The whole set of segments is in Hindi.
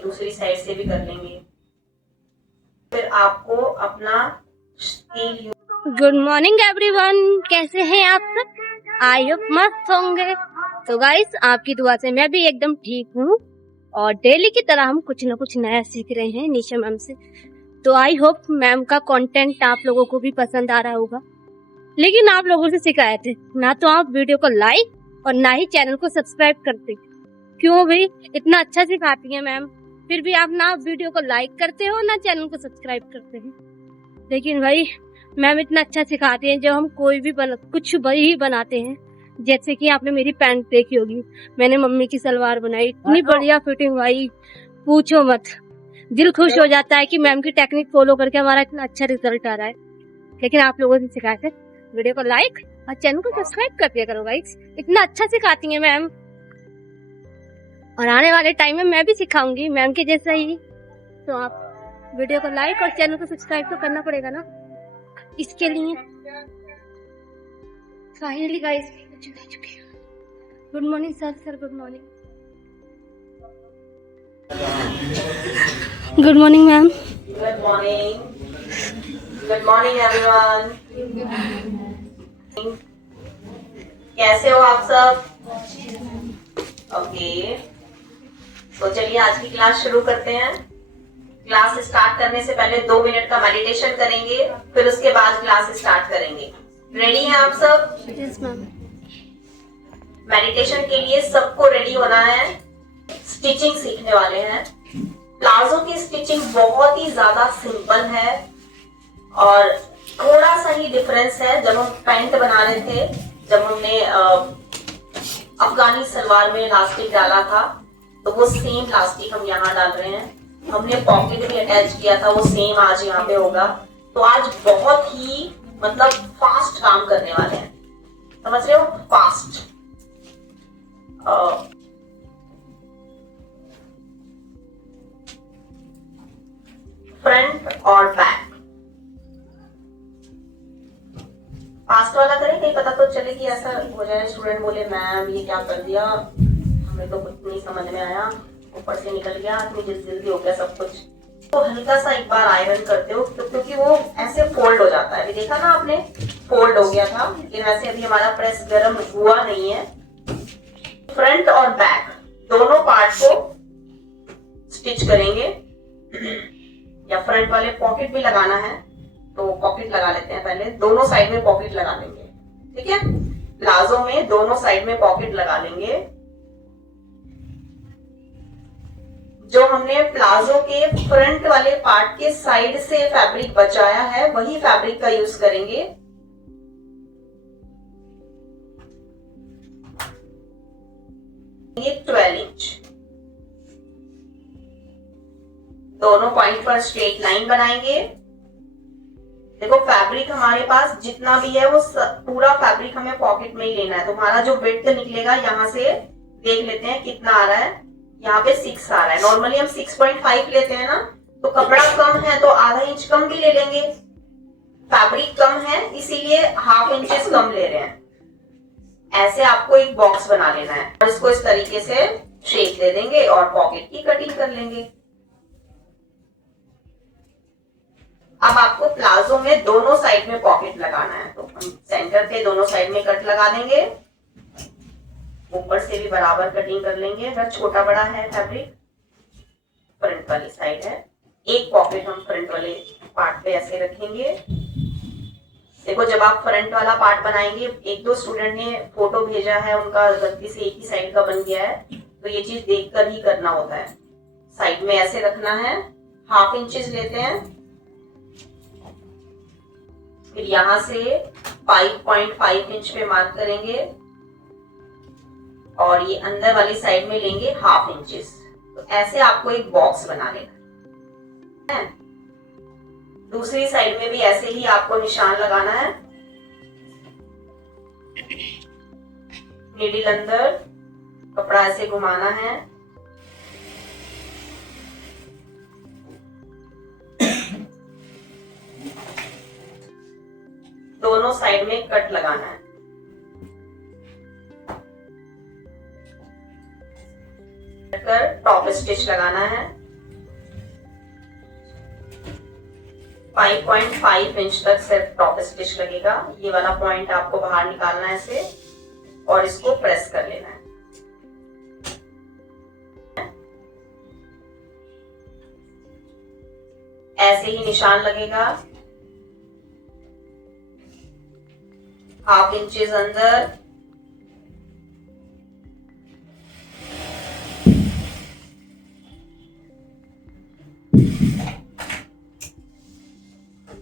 दूसरी साइड से भी कर लेंगे। फिर आपको अपना स्टील। गुड मॉर्निंग एवरीवन, कैसे हैं आप सब? आई होप मस्त होंगे। तो गाइस, आपकी दुआ से मैं भी एकदम ठीक हूँ और डेली की तरह हम कुछ ना कुछ नया सीख रहे हैं निशा मैम से। तो आई होप मैम का कंटेंट आप लोगों को भी पसंद आ रहा होगा। लेकिन आप लोगों से शिकायत है, ना तो आप वीडियो को लाइक और ना ही चैनल को सब्सक्राइब करते। क्यों भाई, इतना अच्छा सिखाती है मैम, फिर भी आप ना वीडियो को लाइक करते हो ना चैनल को सब्सक्राइब करते हैं। लेकिन भाई मैम इतना अच्छा सिखाती हैं, जब हम कोई भी कुछ भी बनाते हैं, जैसे कि आपने मेरी पैंट देखी होगी, मैंने मम्मी की सलवार बनाई, इतनी बढ़िया फिटिंग भाई पूछो मत। दिल खुश हो जाता है कि मैम की टेक्निक फॉलो करके हमारा इतना अच्छा रिजल्ट आ रहा है। लेकिन आप लोगों से शिकायत है, वीडियो को लाइक और चैनल को सब्सक्राइब कर दिया करो गाइस, इतना अच्छा सिखाती है मैम। और आने वाले टाइम में मैं भी सिखाऊंगी मैम के जैसा ही। तो आप वीडियो को लाइक और चैनल को सब्सक्राइब तो करना पड़ेगा ना, इसके लिए। Finally guys good morning sir good morning. Good morning ma'am. Good morning. Good morning everyone. कैसे हो आप सब? ओके, तो चलिए आज की क्लास शुरू करते हैं। क्लास स्टार्ट करने से पहले 2 मिनट का मेडिटेशन करेंगे, फिर उसके बाद क्लास स्टार्ट करेंगे। रेडी हैं आप सब? Yes ma'am. मेडिटेशन के लिए सबको रेडी होना है। स्टिचिंग सीखने वाले हैं। प्लाजो की स्टिचिंग बहुत ही ज्यादा सिंपल है और थोड़ा सा ही डिफरेंस है। जब हम पैंट बना रहे थे, जब हमने अफगानी सलवार में इलास्टिक डाला था, तो वो सेम इलास्टिक हम यहाँ डाल रहे हैं। हमने पॉकेट भी अटैच किया था, वो सेम आज यहाँ पे होगा। तो आज बहुत ही मतलब फास्ट काम करने वाले हैं, समझ रहे हो? फास्ट। फ्रंट और बैक फास्ट वाला करें, कहीं पता तो चले कि ऐसा हो जाए स्टूडेंट बोले मैम ये क्या कर दिया, हमें तो कुछ नहीं समझ में आया, ऊपर से निकल गया, इतनी जल्दी हो गया सब कुछ। तो हल्का सा एक बार आयरन करते हो, क्योंकि वो ऐसे फोल्ड हो जाता है। अभी देखा ना आपने, फोल्ड हो गया था, लेकिन वैसे अभी हमारा प्रेस गर्म हुआ नहीं है। फ्रंट और बैक दोनों पार्ट को स्टिच करेंगे। या फ्रंट वाले पॉकेट भी लगाना है तो पॉकेट लगा लेते हैं पहले। दोनों साइड में पॉकेट लगा लेंगे, ठीक है? प्लाजो में दोनों साइड में पॉकेट लगा लेंगे। जो हमने प्लाजो के फ्रंट वाले पार्ट के साइड से फैब्रिक बचाया है, वही फैब्रिक का यूज करेंगे। ये 12 इंच दोनों पॉइंट पर स्ट्रेट लाइन बनाएंगे। देखो फैब्रिक हमारे पास जितना भी है वो पूरा फैब्रिक हमें पॉकेट में ही लेना है। तो हमारा जो विड्थ निकलेगा, यहाँ से देख लेते हैं कितना आ रहा है। यहाँ पे 6 आ रहा है। नॉर्मली हम 6.5 लेते हैं ना, तो कपड़ा कम है तो आधा इंच कम भी ले लेंगे। फैब्रिक कम है इसीलिए ½ इंच कम ले रहे हैं। ऐसे आपको एक बॉक्स बना लेना है और इसको इस तरीके से शेप दे देंगे और पॉकेट की कटिंग कर लेंगे। अब आपको प्लाजो में दोनों साइड में पॉकेट लगाना है, तो हम सेंटर पे दोनों साइड में कट लगा देंगे। ऊपर से भी बराबर कटिंग कर लेंगे। अगर छोटा बड़ा है फैब्रिक, फ्रंट वाली साइड है, एक पॉकेट हम फ्रंट वाले पार्ट पे ऐसे रखेंगे। देखो जब आप फ्रंट वाला पार्ट बनाएंगे, 1-2 स्टूडेंट ने फोटो भेजा है, उनका गलती से एक ही साइड का बन गया है, तो ये चीज देखकर ही करना होता है। साइड में ऐसे रखना है, ½ इंच लेते हैं। फिर यहाँ से 5.5 इंच पे मार्क करेंगे और ये अंदर वाली साइड में लेंगे ½ इंच। तो ऐसे आपको एक बॉक्स बना लेना है। दूसरी साइड में भी ऐसे ही आपको निशान लगाना है। नीडल अंदर, कपड़ा ऐसे घुमाना है। दोनों साइड में कट लगाना है। टॉप स्टिच लगाना है। 5.5 इंच तक सिर्फ टॉप स्टिच लगेगा। ये वाला पॉइंट आपको बाहर निकालना है ऐसे और इसको प्रेस कर लेना है। ऐसे ही निशान लगेगा, 1/2 इंचेस अंदर।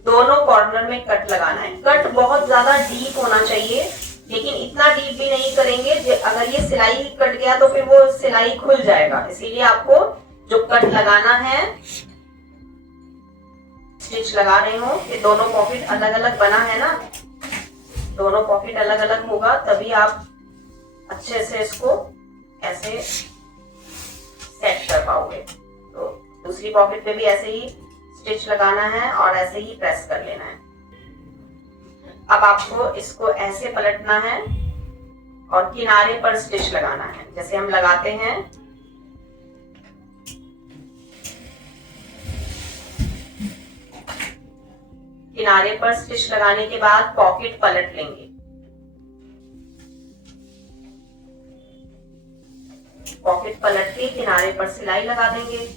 दोनों कॉर्नर में कट लगाना है। कट बहुत ज्यादा डीप होना चाहिए, लेकिन इतना डीप भी नहीं करेंगे। अगर ये सिलाई कट गया तो फिर वो सिलाई खुल जाएगा, इसीलिए आपको जो कट लगाना है, स्टिच लगा रहे हो, ये दोनों पॉकेट अलग अलग बना है ना, दोनों पॉकेट अलग अलग होगा तभी आप अच्छे से इसको ऐसे सेट कर पाओगे। तो दूसरी पॉकेट पे भी ऐसे ही स्टिच लगाना है और ऐसे ही प्रेस कर लेना है। अब आपको इसको ऐसे पलटना है और किनारे पर स्टिच लगाना है, जैसे हम लगाते हैं। किनारे पर स्टिच लगाने के बाद पॉकेट पलट लेंगे। पॉकेट पलट के किनारे पर सिलाई लगा देंगे।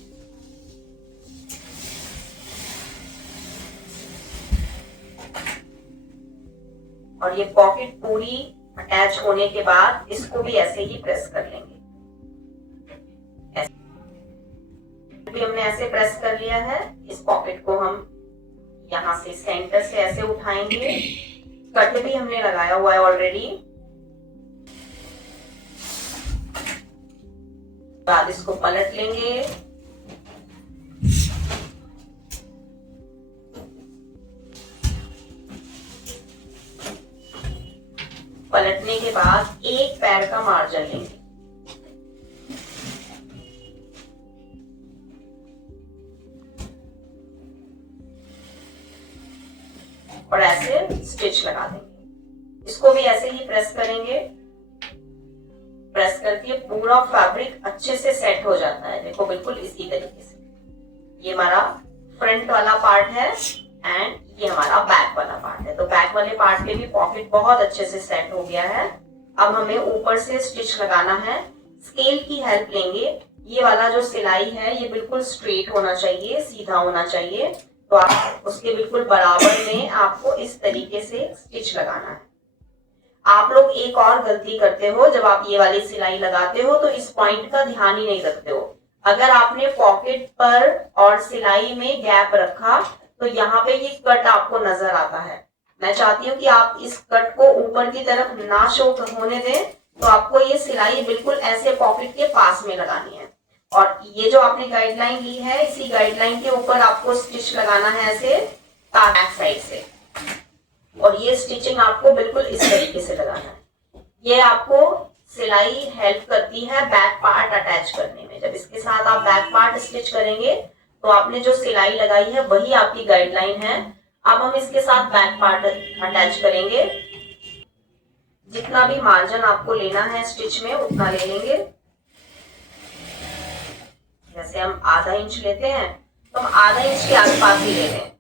और ये पॉकेट पूरी अटैच होने के बाद इसको भी ऐसे ही प्रेस कर लेंगे। ऐसे भी हमने ऐसे प्रेस कर लिया है। इस पॉकेट को हम यहां से सेंटर से ऐसे उठाएंगे। कट भी हमने लगाया हुआ है ऑलरेडी। बाद इसको पलट लेंगे। पलटने के बाद एक पैर का मार्जिन लेंगे और ऐसे स्टिच लगा देंगे। इसको भी ऐसे ही प्रेस करेंगे। प्रेस करके पूरा फैब्रिक अच्छे से सेट हो जाता है। देखो बिल्कुल इसी तरीके से। ये हमारा फ्रंट वाला पार्ट है एंड ये हमारा बैक वाला पार्ट है। तो बैक वाले पार्ट पे भी पॉकेट बहुत अच्छे से सेट हो गया है। अब हमें ऊपर से स्टिच लगाना है। स्केल की हेल्प लेंगे। ये वाला जो सिलाई है ये बिल्कुल स्ट्रेट होना चाहिए, सीधा होना चाहिए। तो आप उसके बिल्कुल बराबर में आपको इस तरीके से स्टिच लगाना है। आप लोग एक और गलती करते हो, जब आप ये वाली सिलाई लगाते हो तो इस पॉइंट का ध्यान ही नहीं रखते हो। अगर आपने पॉकेट पर और सिलाई में गैप रखा तो यहाँ पे ये कट आपको नजर आता है। मैं चाहती हूँ कि आप इस कट को ऊपर की तरफ ना शो होने दें। तो आपको ये सिलाई बिल्कुल ऐसे पॉकेट के पास में लगानी है। और ये जो आपने गाइडलाइन ली है, इसी गाइडलाइन के ऊपर आपको स्टिच लगाना है ऐसे बैक साइड से। और ये स्टिचिंग आपको बिल्कुल इस तरीके से लगाना है। ये आपको सिलाई हेल्प करती है बैक पार्ट अटैच करने में। जब इसके साथ आप बैक पार्ट स्टिच करेंगे तो आपने जो सिलाई लगाई है वही आपकी गाइडलाइन है। अब हम इसके साथ बैक पार्ट अटैच करेंगे। जितना भी मार्जिन आपको लेना है स्टिच में उतना ले लेंगे। जैसे हम आधा इंच लेते हैं तो हम आधा इंच के आसपास ही ले लें।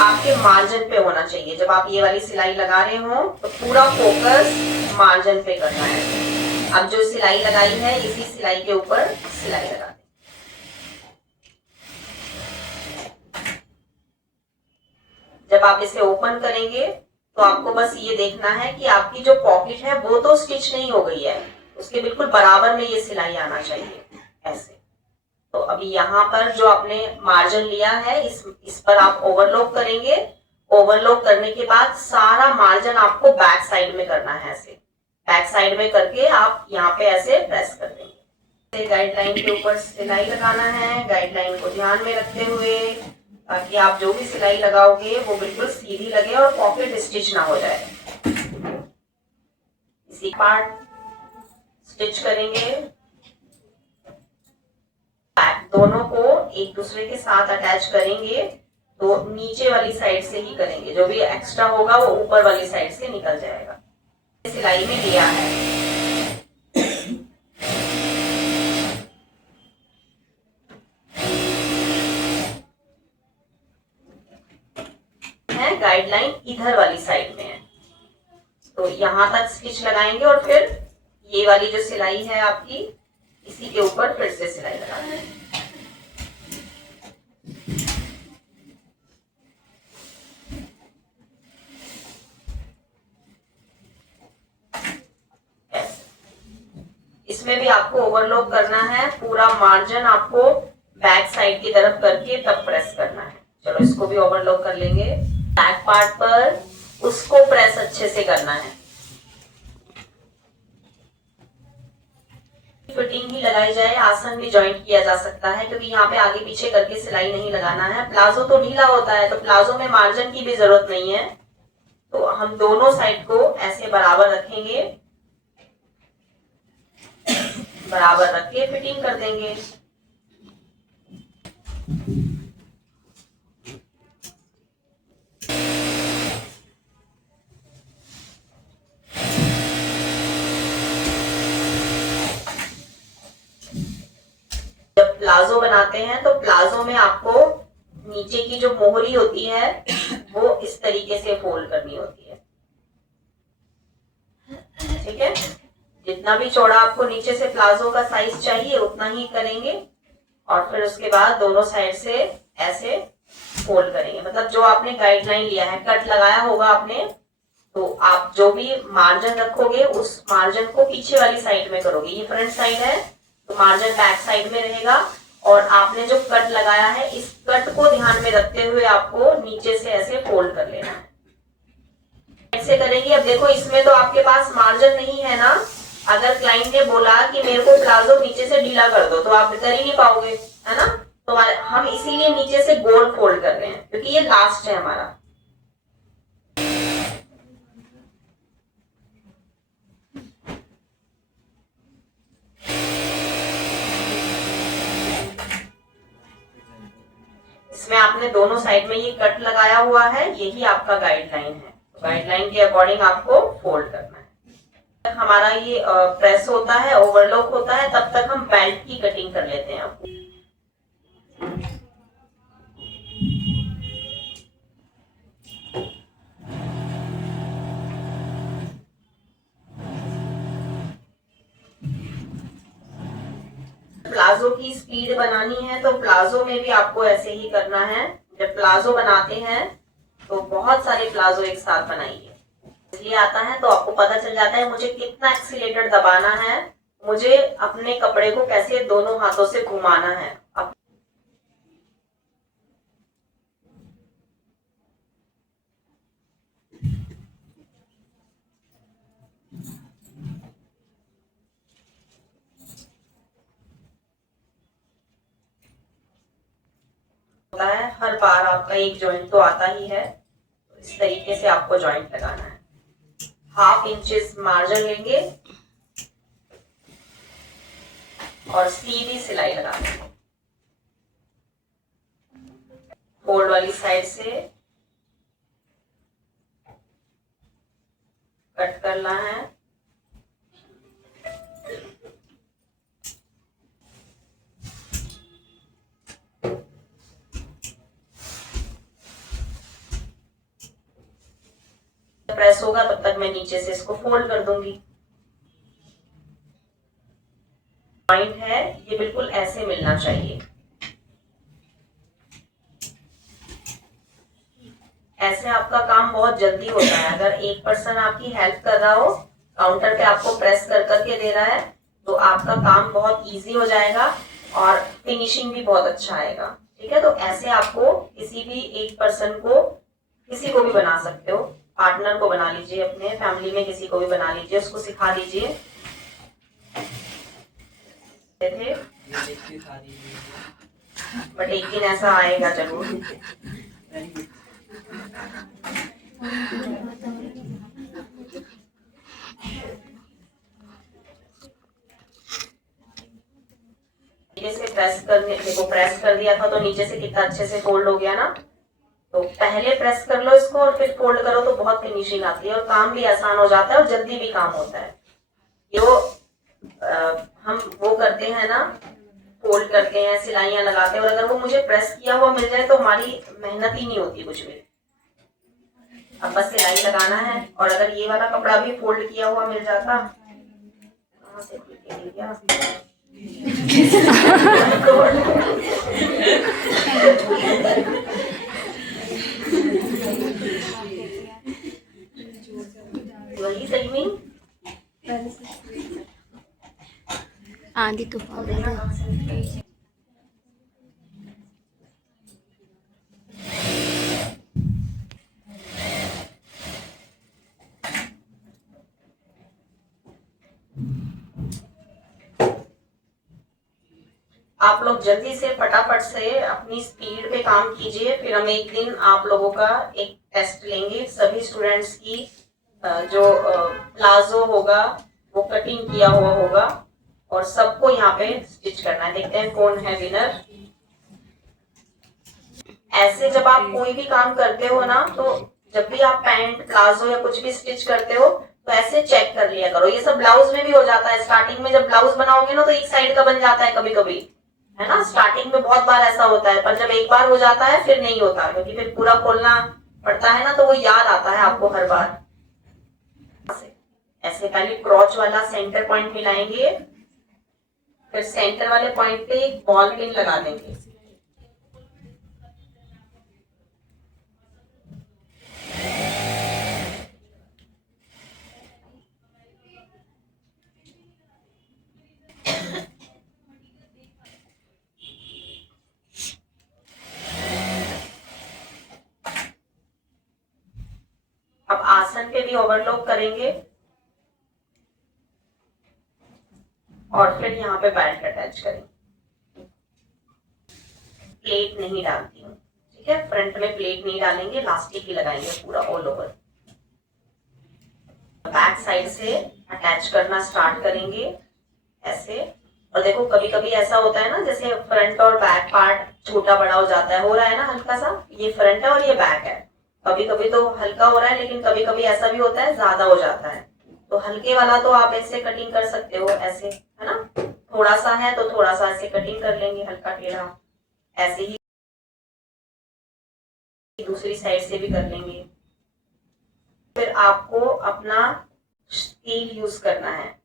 आपके मार्जिन पे होना चाहिए। जब आप ये वाली सिलाई लगा रहे हो तो पूरा फोकस मार्जिन पे करना है। अब जो सिलाई लगाई है इसी सिलाई के ऊपर सिलाई लगा दें। जब आप इसे ओपन करेंगे तो आपको बस ये देखना है कि आपकी जो पॉकेट है वो तो स्टिच नहीं हो गई है, उसके बिल्कुल बराबर में ये सिलाई आना चाहिए ऐसे। तो अभी यहाँ पर जो आपने मार्जिन लिया है इस पर आप ओवरलॉक करेंगे। ओवरलॉक करने के बाद सारा मार्जिन आपको बैक साइड में करना है ऐसे। बैक साइड में करके आप यहाँ पे ऐसे प्रेस कर देंगे। गाइडलाइन के ऊपर सिलाई लगाना है, गाइडलाइन को ध्यान में रखते हुए, ताकि आप जो भी सिलाई लगाओगे वो बिल्कुल सीधी लगे और पॉकेट स्टिच ना हो जाए। इसी पार्ट स्टिच करेंगे। दोनों को एक दूसरे के साथ अटैच करेंगे तो नीचे वाली साइड से ही करेंगे। जो भी एक्स्ट्रा होगा वो ऊपर वाली साइड से निकल जाएगा। सिलाई में लिया है। गाइडलाइन इधर वाली साइड में है, तो यहाँ तक स्टिच लगाएंगे और फिर ये वाली जो सिलाई है आपकी, इसी के ऊपर फिर से सिलाई लगाना है। इसमें भी आपको ओवरलॉक करना है, पूरा मार्जिन आपको बैक साइड की तरफ करके तब प्रेस करना है। चलो इसको भी ओवरलॉक कर लेंगे। बैक पार्ट पर उसको प्रेस अच्छे से करना है। फिटिंग भी लगाई जाए, आसन भी जॉइंट किया जा सकता है, क्योंकि यहाँ पे आगे पीछे करके सिलाई नहीं लगाना है। प्लाजो तो ढीला होता है, तो प्लाजो में मार्जिन की भी जरूरत नहीं है। तो हम दोनों साइड को ऐसे बराबर रखेंगे, बराबर रख के फिटिंग कर देंगे। जब प्लाजो बनाते हैं तो प्लाजो में आपको नीचे की जो मोहरी होती है वो इस तरीके से फोल्ड करनी होती है, ठीक है। जितना भी चौड़ा आपको नीचे से प्लाजो का साइज चाहिए उतना ही करेंगे और फिर उसके बाद दोनों साइड से ऐसे फोल्ड करेंगे। मतलब जो आपने गाइडलाइन लिया है, कट लगाया होगा आपने, तो आप जो भी मार्जिन रखोगे उस मार्जिन को पीछे वाली साइड में करोगे। ये फ्रंट साइड है तो मार्जिन बैक साइड में रहेगा, और आपने जो कट लगाया है इस कट को ध्यान में रखते हुए आपको नीचे से ऐसे फोल्ड कर लेना है। ऐसे करेंगे। अब देखो इसमें तो आपके पास मार्जिन नहीं है ना, अगर क्लाइंट ने बोला कि मेरे को प्लाजो नीचे से ढीला कर दो तो आप कर ही नहीं पाओगे, है ना। तो हम इसीलिए नीचे से गोल फोल्ड कर रहे हैं, क्योंकि ये लास्ट है हमारा। इसमें आपने दोनों साइड में ये कट लगाया हुआ है, यही आपका गाइडलाइन है। तो गाइडलाइन के अकॉर्डिंग आपको फोल्ड करना है। हमारा ये प्रेस होता है, ओवरलॉक होता है, तब तक हम बेल्ट की कटिंग कर लेते हैं। आपको प्लाजो की स्पीड बनानी है तो प्लाजो में भी आपको ऐसे ही करना है। जब प्लाजो बनाते हैं तो बहुत सारे प्लाजो एक साथ बनाइए, इसलिए आता है तो आपको पता चल जाता है मुझे कितना एक्सीलेटर दबाना है, मुझे अपने कपड़े को कैसे दोनों हाथों से घुमाना है। होता है हर बार आपका एक जॉइंट तो आता ही है, तो इस तरीके से आपको जॉइंट लगाना है। 1/2 इंच मार्जिन लेंगे और सीधी सिलाई लगा देंगे। फोल्ड वाली साइड से कट करना है। प्रेस होगा तब तक मैं नीचे से इसको फोल्ड कर दूंगी। पॉइंट है ये बिल्कुल ऐसे मिलना चाहिए, ऐसे आपका काम बहुत जल्दी होता है। अगर एक पर्सन आपकी हेल्प कर रहा हो, काउंटर पे आपको प्रेस कर करके दे रहा है, तो आपका काम बहुत इजी हो जाएगा और फिनिशिंग भी बहुत अच्छा आएगा, ठीक है। तो ऐसे आपको किसी भी एक पर्सन को, किसी को भी बना सकते हो, पार्टनर को बना लीजिए, अपने फैमिली में किसी को भी बना लीजिए, उसको सिखा दीजिए। बट एक दिन ऐसा आएगा जरूर। से प्रेस करने, देखो प्रेस कर दिया था तो नीचे से कितना अच्छे से फोल्ड हो गया ना। तो पहले प्रेस कर लो इसको और फिर फोल्ड करो तो बहुत फिनिशिंग आती है और काम भी आसान हो जाता है और जल्दी भी काम होता है। जो हम वो करते हैं ना, फोल्ड करते हैं, सिलाइयां लगाते हैं, और अगर वो मुझे प्रेस किया हुआ मिल जाए तो हमारी मेहनत ही नहीं होती कुछ भी। अब बस सिलाई लगाना है। और अगर ये वाला कपड़ा भी फोल्ड किया हुआ मिल जाता, कहाँ से मिल गया? वही सही में आंधी तूफान। आप लोग जल्दी से फटाफट से अपनी स्पीड पे काम कीजिए। फिर हम एक दिन आप लोगों का एक टेस्ट लेंगे सभी स्टूडेंट्स की। जो प्लाजो होगा वो कटिंग किया हुआ होगा और सबको यहाँ पे स्टिच करना है। देखते हैं कौन है विनर। ऐसे जब आप कोई भी काम करते हो ना, तो जब भी आप पैंट प्लाजो या कुछ भी स्टिच करते हो तो ऐसे चेक कर लिया करो। ये सब ब्लाउज में भी हो जाता है। स्टार्टिंग में जब ब्लाउज बनाओगे ना तो एक साइड का बन जाता है कभी कभी, है ना। स्टार्टिंग में बहुत बार ऐसा होता है, पर जब एक बार हो जाता है फिर नहीं होता, क्योंकि फिर पूरा खोलना पड़ता है ना, तो वो याद आता है आपको हर बार। ऐसे पहले क्रॉच वाला सेंटर पॉइंट मिलाएंगे, फिर सेंटर वाले पॉइंट पे एक बॉल पिन लगा देंगे। अब आसन पे भी ओवरलॉक करेंगे और फिर यहाँ पे बेल्ट अटैच करेंगे। प्लेट नहीं डालती हूँ, ठीक है। फ्रंट में प्लेट नहीं डालेंगे, इलास्टिक ही लगाएंगे पूरा ऑल ओवर। बैक साइड से अटैच करना स्टार्ट करेंगे ऐसे। और देखो कभी कभी ऐसा होता है ना, जैसे फ्रंट और बैक पार्ट छोटा बड़ा हो जाता है, हो रहा है ना हल्का सा। ये फ्रंट है और ये बैक है। कभी कभी तो हल्का हो रहा है, लेकिन कभी कभी ऐसा भी होता है ज्यादा हो जाता है। तो हल्के वाला तो आप ऐसे कटिंग कर सकते हो, ऐसे, है ना। थोड़ा सा है तो थोड़ा सा ऐसे कटिंग कर लेंगे, हल्का टेढ़ा। ऐसे ही दूसरी साइड से भी कर लेंगे। फिर आपको अपना स्केल यूज करना है।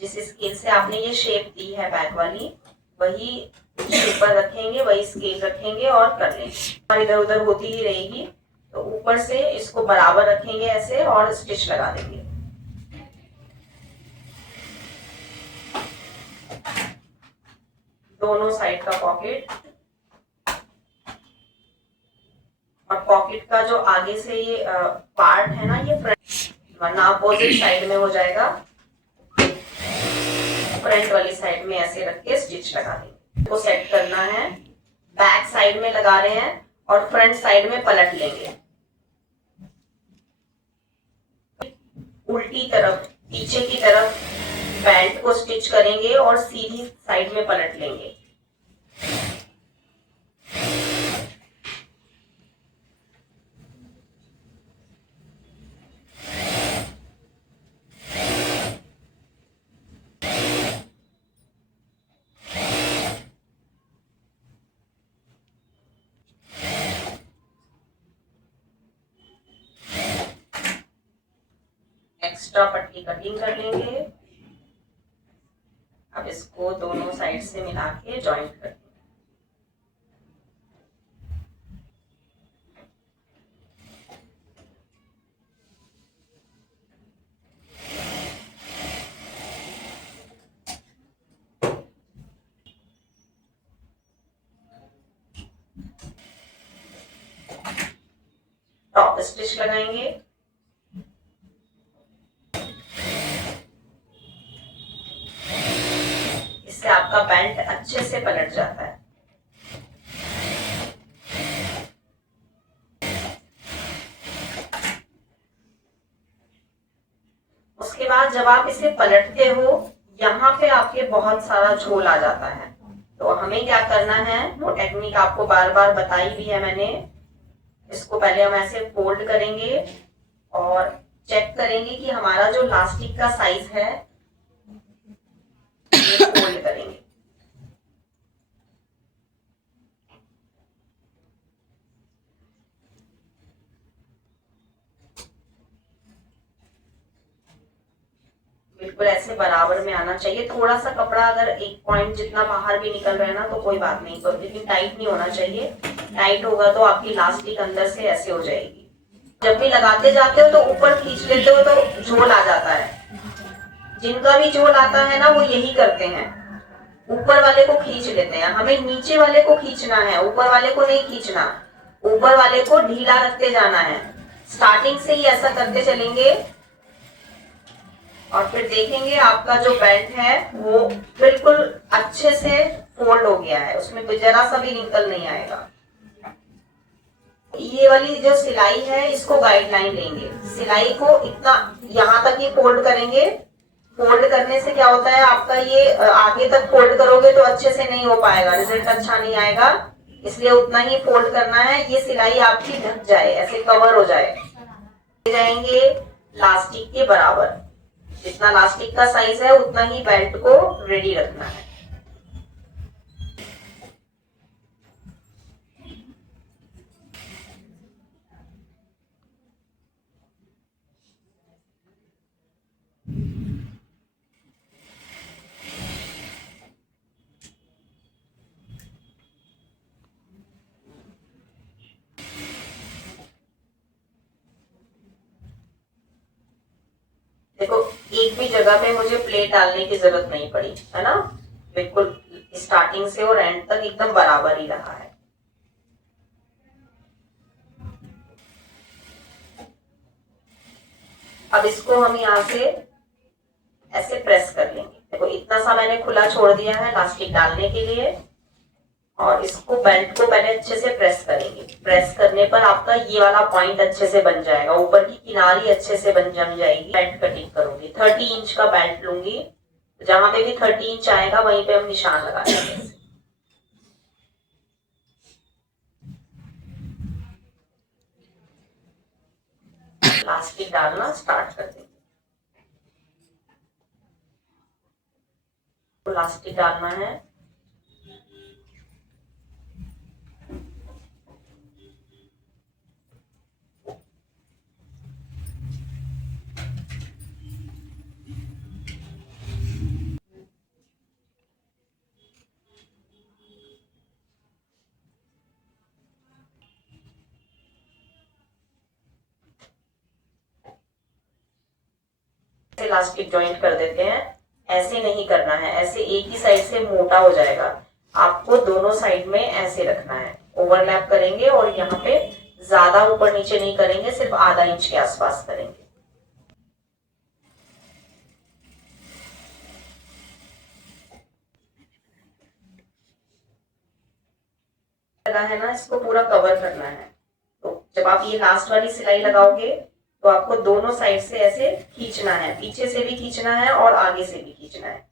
जिस स्केल से आपने ये शेप दी है बैक वाली, वही शेप पर रखेंगे, वही स्केल रखेंगे और कर लेंगे। इधर उधर होती ही रहेगी, तो ऊपर से इसको बराबर रखेंगे ऐसे और स्टिच लगा देंगे। दोनों साइड का पॉकेट, और पॉकेट का जो आगे से ये पार्ट है ना, ये फ्रंट, वरना अपोजिट साइड में हो जाएगा। फ्रंट वाली साइड में ऐसे रख के स्टिच लगा देंगे। को सेट करना है, बैक साइड में लगा रहे हैं और फ्रंट साइड में पलट लेंगे। उल्टी तरफ पीछे की तरफ बेल्ट को स्टिच करेंगे और सीधी साइड में पलट लेंगे। एक्स्ट्रा पट्टी कटिंग कर लेंगे। अब इसको दोनों साइड से मिला के जॉइंट कर देंगे। टॉप स्टिच लगाएंगे। इससे आपका बेल्ट अच्छे से पलट जाता है। उसके बाद जब आप इसे पलटते हो, यहाँ पे आपके बहुत सारा झोल आ जाता है। तो हमें क्या करना है, वो टेक्निक आपको बार बार बताई भी है मैंने। इसको पहले हम ऐसे फोल्ड करेंगे और चेक करेंगे कि हमारा जो लास्टिक का साइज है, ये फोल्ड करेंगे। बिल्कुल ऐसे बराबर में आना चाहिए। थोड़ा सा कपड़ा अगर एक पॉइंट जितना बाहर भी निकल रहा है ना तो कोई बात नहीं, तो लेकिन टाइट नहीं होना चाहिए। टाइट होगा तो आपकी लास्टिक अंदर से ऐसे हो जाएगी। जब भी लगाते जाते हो तो ऊपर खींच लेते हो तो झोल आ जाता है। जिनका भी झोल आता है ना वो यही करते हैं, ऊपर वाले को खींच लेते हैं। हमें नीचे वाले को खींचना है, ऊपर वाले को नहीं खींचना। ऊपर वाले को ढीला रखते जाना है। स्टार्टिंग से ही ऐसा करते चलेंगे और फिर देखेंगे आपका जो बेल्ट है वो बिल्कुल अच्छे से फोल्ड हो गया है, उसमें जरा सा भी रिंकल नहीं आएगा। ये वाली जो सिलाई है इसको गाइडलाइन लेंगे। सिलाई को इतना यहाँ तक ही फोल्ड करेंगे। फोल्ड करने से क्या होता है, आपका ये आगे तक फोल्ड करोगे तो अच्छे से नहीं हो पाएगा, रिजल्ट अच्छा नहीं आएगा। इसलिए उतना ही फोल्ड करना है, ये सिलाई आपकी ढक जाए, ऐसे कवर हो जाए। जाएंगे लास्टिक के बराबर, जितना लास्टिक का साइज है उतना ही बेल्ट को रेडी रखना है। देखो एक भी जगह पे मुझे प्लेट डालने की जरूरत नहीं पड़ी, है ना। बिल्कुल स्टार्टिंग से और एंड तक एकदम बराबर ही रहा है। अब इसको हम यहाँ से ऐसे प्रेस कर लेंगे। देखो इतना सा मैंने खुला छोड़ दिया है लास्टिक डालने के लिए, और इसको बेल्ट को पहले अच्छे से प्रेस करेंगे। प्रेस करने पर आपका ये वाला पॉइंट अच्छे से बन जाएगा, ऊपर की किनारी अच्छे से जम जाएगी। बेल्ट कटिंग करूंगी, 30 इंच का बेल्ट लूंगी। जहां पे भी 30 इंच आएगा वहीं पे हम निशान लगा देंगे। लास्टिक डालना स्टार्ट कर देंगे। तो लास्टिक डालना है। इलास्टिक जॉइंट कर देते हैं। ऐसे नहीं करना है, ऐसे एक ही साइड से मोटा हो जाएगा। आपको दोनों साइड में ऐसे रखना है, ओवरलैप करेंगे और यहाँ पे ज्यादा ऊपर नीचे नहीं करेंगे, सिर्फ आधा इंच के आसपास करेंगे। लगा है ना, इसको पूरा कवर करना है। तो जब आप ये लास्ट वाली सिलाई लगाओगे तो आपको दोनों साइड से ऐसे खींचना है, पीछे से भी खींचना है और आगे से भी खींचना है।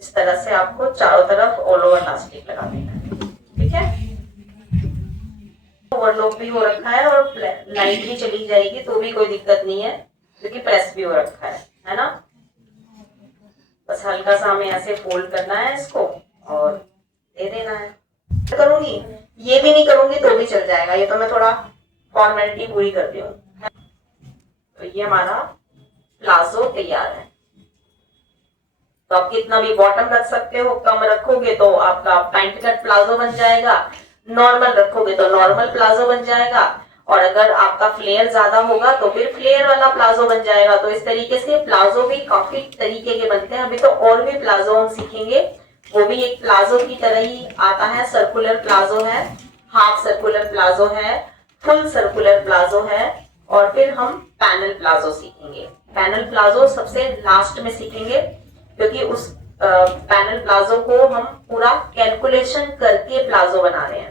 इस तरह से आपको चारों तरफ ऑल ओवर इलास्टिक लगा देना है, ठीक है। ओवरलॉक भी हो रखा है और लाइट भी चली जाएगी तो भी कोई दिक्कत नहीं है, क्योंकि प्रेस भी हो रखा है ना। बस हल्का सा हमें ऐसे फोल्ड करना है इसको और दे देना है। करूंगी ये भी नहीं करूंगी तो भी चल जाएगा, ये तो मैं थोड़ा फॉर्मेलिटी पूरी करती हूँ। तो ये हमारा प्लाजो तैयार है। तो आप कितना भी बॉटम रख सकते हो, कम रखोगे तो आपका पैंट कट प्लाजो बन जाएगा, नॉर्मल रखोगे तो नॉर्मल प्लाजो बन जाएगा, और अगर आपका फ्लेयर ज्यादा होगा तो फिर फ्लेयर वाला प्लाजो बन जाएगा। तो इस तरीके से प्लाजो भी काफी तरीके के बनते हैं। अभी तो और भी प्लाजो हम सीखेंगे, वो भी एक प्लाजो की तरह ही आता है। सर्कुलर प्लाजो है, हाफ सर्कुलर प्लाजो है, फुल सर्कुलर प्लाजो है, और फिर हम पैनल प्लाजो सीखेंगे। पैनल प्लाजो सबसे लास्ट में सीखेंगे, क्योंकि उस पैनल प्लाजो को हम पूरा कैलकुलेशन करके प्लाजो बना रहे हैं।